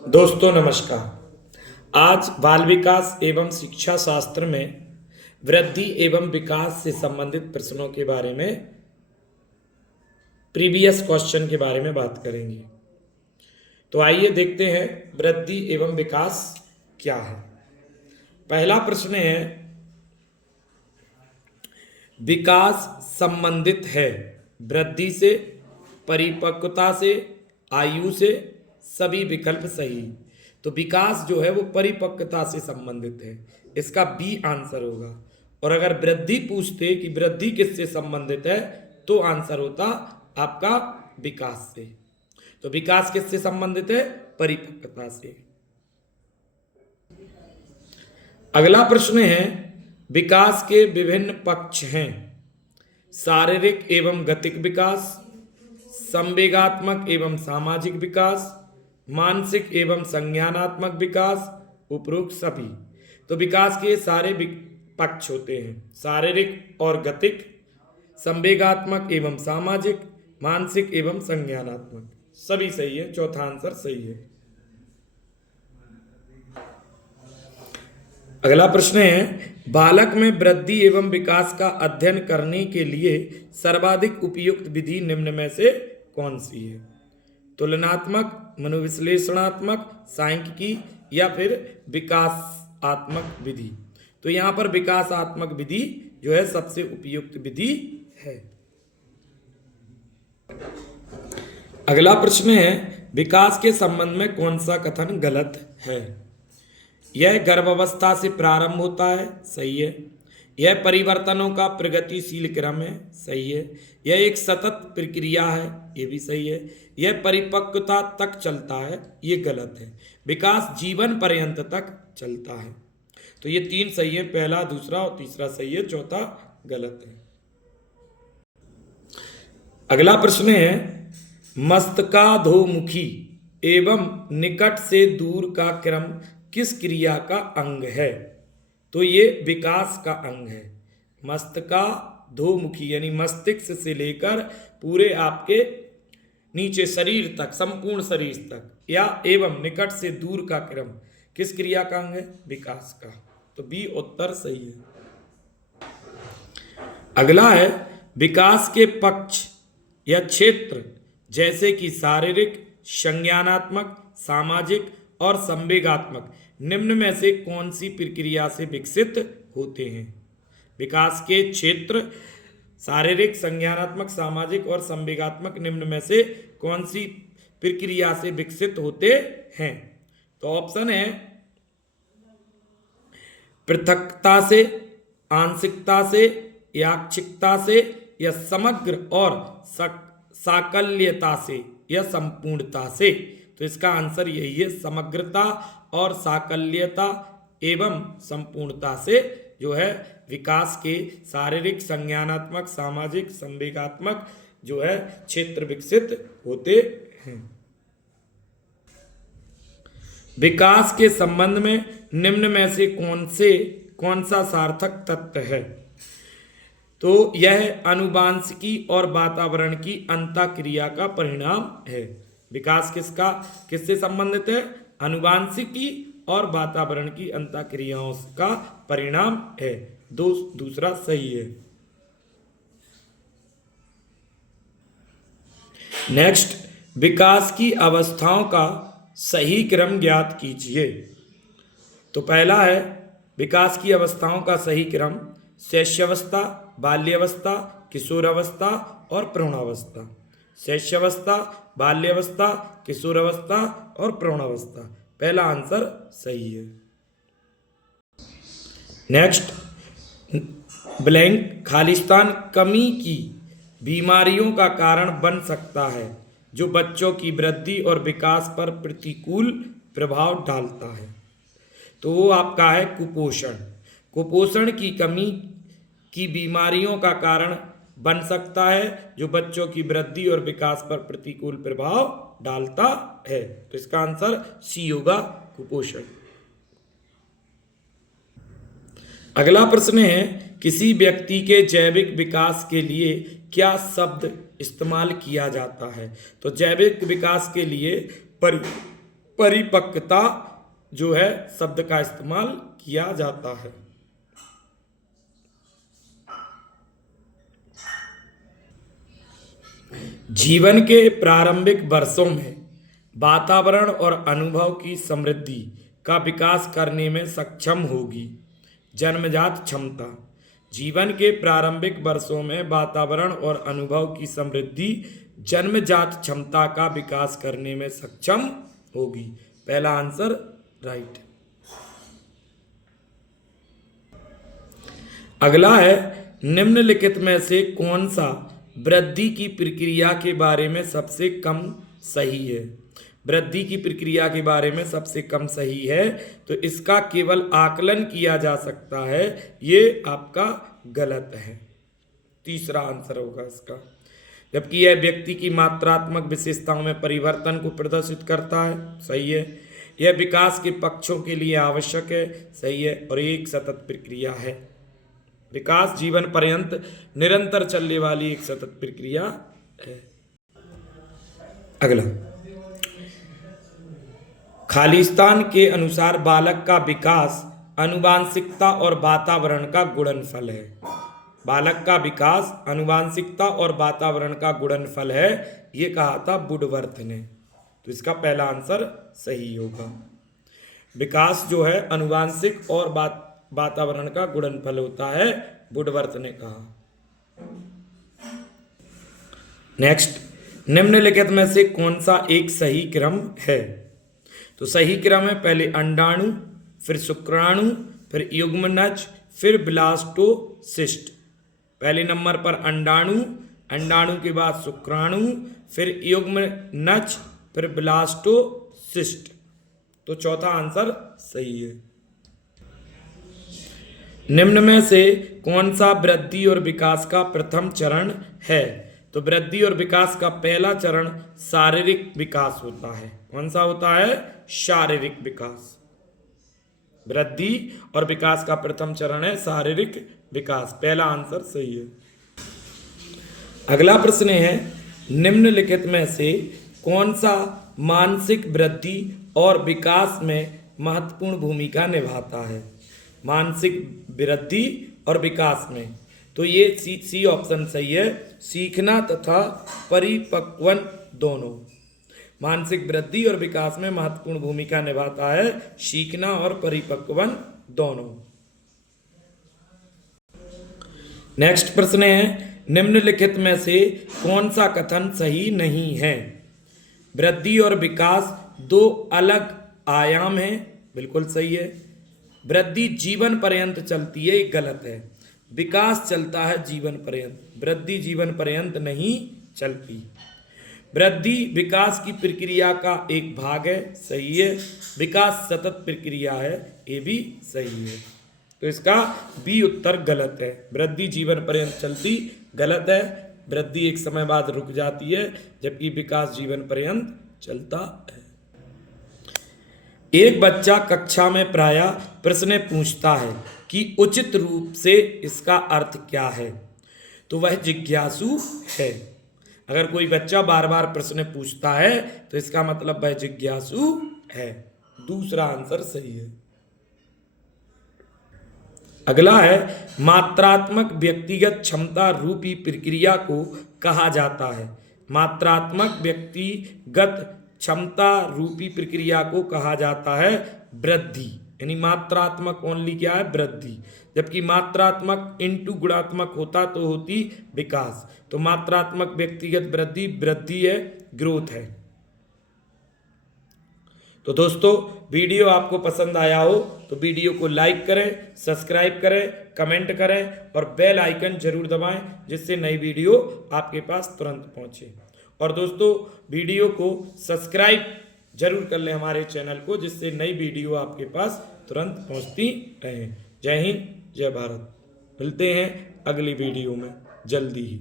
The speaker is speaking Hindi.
दोस्तों नमस्कार। आज बाल विकास एवं शिक्षा शास्त्र में वृद्धि एवं विकास से संबंधित प्रश्नों के बारे में प्रीवियस क्वेश्चन के बारे में बात करेंगे। तो आइए देखते हैं वृद्धि एवं विकास क्या है। पहला प्रश्न है, विकास संबंधित है वृद्धि से, परिपक्वता से, आयु से, सभी विकल्प सही। तो विकास जो है वो परिपक्वता से संबंधित है, इसका बी आंसर होगा। और अगर वृद्धि पूछते कि वृद्धि किससे संबंधित है तो आंसर होता आपका विकास से। तो विकास किससे संबंधित है? परिपक्वता से। अगला प्रश्न है, विकास के विभिन्न पक्ष हैं। शारीरिक एवं गतिक विकास, संवेगात्मक एवं सामाजिक विकास, मानसिक एवं संज्ञानात्मक विकास, उपरोक्त सभी। तो विकास के सारे पक्ष होते हैं, शारीरिक और गतिक, संवेगात्मक एवं सामाजिक, मानसिक एवं संज्ञानात्मक, सभी सही है। चौथा आंसर सही है। अगला प्रश्न है, बालक में वृद्धि एवं विकास का अध्ययन करने के लिए सर्वाधिक उपयुक्त विधि निम्न में से कौन सी है? तुलनात्मक, मनोविश्लेषणात्मक, सांख्यिकी या फिर विकासात्मक विधि। तो यहां पर विकासात्मक विधि जो है सबसे उपयुक्त विधि है। अगला प्रश्न है, विकास के संबंध में कौन सा कथन गलत है? यह गर्भावस्था से प्रारंभ होता है, सही है। यह परिवर्तनों का प्रगतिशील क्रम है, सही है। यह एक सतत प्रक्रिया है, ये भी सही है। यह परिपक्वता तक चलता है, ये गलत है। विकास जीवन पर्यंत तक चलता है। तो ये तीन सही है, पहला, दूसरा और तीसरा सही है, चौथा गलत है। अगला प्रश्न है, मस्तकाधोमुखी एवं निकट से दूर का क्रम किस क्रिया का अंग है? तो ये विकास का अंग है। मस्तकाधोमुखी यानी मस्तिष्क से लेकर पूरे आपके नीचे शरीर तक, संपूर्ण शरीर तक, या एवं निकट से दूर का क्रम किस क्रिया का अंग है? विकास का। तो बी उत्तर सही है। अगला है, विकास के पक्ष या क्षेत्र जैसे कि शारीरिक, संज्ञानात्मक, सामाजिक और संवेगात्मक निम्न में से कौन सी प्रक्रिया से विकसित होते हैं? विकास के क्षेत्र शारीरिक, संज्ञानात्मक, सामाजिक और संवेगात्मक निम्न में से कौन सी प्रक्रिया से विकसित होते हैं? तो ऑप्शन है पृथकता से, आंशिकता से, यादृच्छिकता से, या समग्र और साकल्यता से, या संपूर्णता से। तो इसका आंसर यही है, समग्रता और साकल्यता एवं संपूर्णता से जो है विकास के शारीरिक, संज्ञानात्मक, सामाजिक, संवेगात्मक जो है क्षेत्र विकसित होते हैं। विकास के संबंध में निम्न में से कौन सा सार्थक तत्व है? तो यह आनुवांशिकी और वातावरण की अंतःक्रिया का परिणाम है। विकास किससे संबंधित है? आनुवांशिकी और वातावरण की अंतःक्रियाओं का परिणाम है। दूसरा सही है। नेक्स्ट, विकास की अवस्थाओं का सही क्रम ज्ञात कीजिए। तो पहला है, विकास की अवस्थाओं का सही क्रम शैशवावस्था, बाल्यावस्था, किशोरावस्था और प्रौढ़ावस्था। शैशवावस्था, बाल्यावस्था, किशोरावस्था और प्रौढ़ावस्था। पहला आंसर सही है। नेक्स्ट, ब्लैंक खालिस्तान कमी की बीमारियों का कारण बन सकता है जो बच्चों की वृद्धि और विकास पर प्रतिकूल प्रभाव डालता है। तो वो आपका है कुपोषण। कुपोषण की कमी की बीमारियों का कारण बन सकता है जो बच्चों की वृद्धि और विकास पर प्रतिकूल प्रभाव डालता है। तो इसका आंसर सी होगा, कुपोषण। अगला प्रश्न है, किसी व्यक्ति के जैविक विकास के लिए क्या शब्द इस्तेमाल किया जाता है? तो जैविक विकास के लिए परिपक्वता जो है शब्द का इस्तेमाल किया जाता है। जीवन के प्रारंभिक वर्षों में वातावरण और अनुभव की समृद्धि का विकास करने में सक्षम होगी। जन्मजात क्षमता। जीवन के प्रारंभिक वर्षों में वातावरण और अनुभव की समृद्धि जन्मजात क्षमता का विकास करने में सक्षम होगी। पहला आंसर राइट। अगला है निम्नलिखित में से कौन सा वृद्धि की प्रक्रिया के बारे में सबसे कम सही है। वृद्धि की प्रक्रिया के बारे में सबसे कम सही है, तो इसका केवल आकलन किया जा सकता है, ये आपका गलत है। तीसरा आंसर होगा इसका। जबकि यह व्यक्ति की मात्रात्मक विशेषताओं में परिवर्तन को प्रदर्शित करता है, सही है। यह विकास के पक्षों के लिए आवश्यक है, सही है। और एक सतत प्रक्रिया है। विकास जीवन पर्यंत निरंतर चलने वाली एक सतत प्रक्रिया है। अगला, खालिस्तान के अनुसार बालक का विकास आनुवांशिकता और वातावरण का गुणनफल है। बालक का विकास आनुवांशिकता और वातावरण का गुणनफल है, ये कहा था वुडवर्थ ने। तो इसका पहला आंसर सही होगा। विकास जो है आनुवांशिक और वातावरण का गुणनफल होता है, वुडवर्थ ने कहा। नेक्स्ट, निम्नलिखित में से कौन सा एक सही क्रम है। तो सही क्रम है पहले अंडाणु, फिर शुक्राणु, फिर युग्मनज, फिर ब्लास्टोसिस्ट। पहले नंबर पर अंडाणु, अंडाणु के बाद शुक्राणु, फिर युग्मनज, फिर ब्लास्टोसिस्ट। तो चौथा आंसर सही है। निम्न में से कौन सा वृद्धि और विकास का प्रथम चरण है। तो वृद्धि और विकास का पहला चरण शारीरिक विकास होता है। कौन सा होता है? शारीरिक विकास। वृद्धि और विकास का प्रथम चरण है शारीरिक विकास। पहला आंसर सही है। अगला प्रश्न है, निम्नलिखित में से कौन सा मानसिक वृद्धि और विकास में महत्वपूर्ण भूमिका निभाता है। मानसिक वृद्धि और विकास में, तो ये सी ऑप्शन सही है, सीखना तथा परिपक्वन दोनों। मानसिक वृद्धि और विकास में महत्वपूर्ण भूमिका निभाता है सीखना और परिपक्वन दोनों। नेक्स्ट प्रश्न है, निम्नलिखित में से कौन सा कथन सही नहीं है। वृद्धि और विकास दो अलग आयाम हैं, बिल्कुल सही है। वृद्धि जीवन पर्यंत चलती है, ये गलत है। विकास चलता है जीवन पर्यंत, वृद्धि जीवन पर्यंत नहीं चलती। वृद्धि विकास की प्रक्रिया का एक भाग है, सही है। विकास सतत प्रक्रिया है, ये भी सही है। तो इसका बी उत्तर गलत है। वृद्धि जीवन पर्यंत चलती, गलत है। वृद्धि एक समय बाद रुक जाती है, जबकि विकास जीवन पर्यंत चलता है। एक बच्चा कक्षा में प्रायः प्रश्न पूछता है कि उचित रूप से इसका अर्थ क्या है, तो वह जिज्ञासु है। अगर कोई बच्चा बार बार प्रश्न पूछता है तो इसका मतलब वह जिज्ञासु है। दूसरा आंसर सही है। अगला है, मात्रात्मक व्यक्तिगत क्षमता रूपी प्रक्रिया को कहा जाता है। मात्रात्मक व्यक्तिगत क्षमता रूपी प्रक्रिया को कहा जाता है वृद्धि। यानी मात्रात्मक ओनली क्या है? वृद्धि। जबकि मात्रात्मक इंटू गुणात्मक होता तो होती विकास। तो मात्रात्मक व्यक्तिगत वृद्धि वृद्धि है, ग्रोथ है। तो दोस्तों, वीडियो आपको पसंद आया हो तो वीडियो को लाइक करें, सब्सक्राइब करें, कमेंट करें और बेल आइकन जरूर दबाएं, जिससे नई वीडियो आपके पास तुरंत पहुंचे। और दोस्तों, वीडियो को सब्सक्राइब जरूर कर लें हमारे चैनल को, जिससे नई वीडियो आपके पास तुरंत पहुंचती रहे। जय हिंद, जय भारत। मिलते हैं अगली वीडियो में जल्दी ही।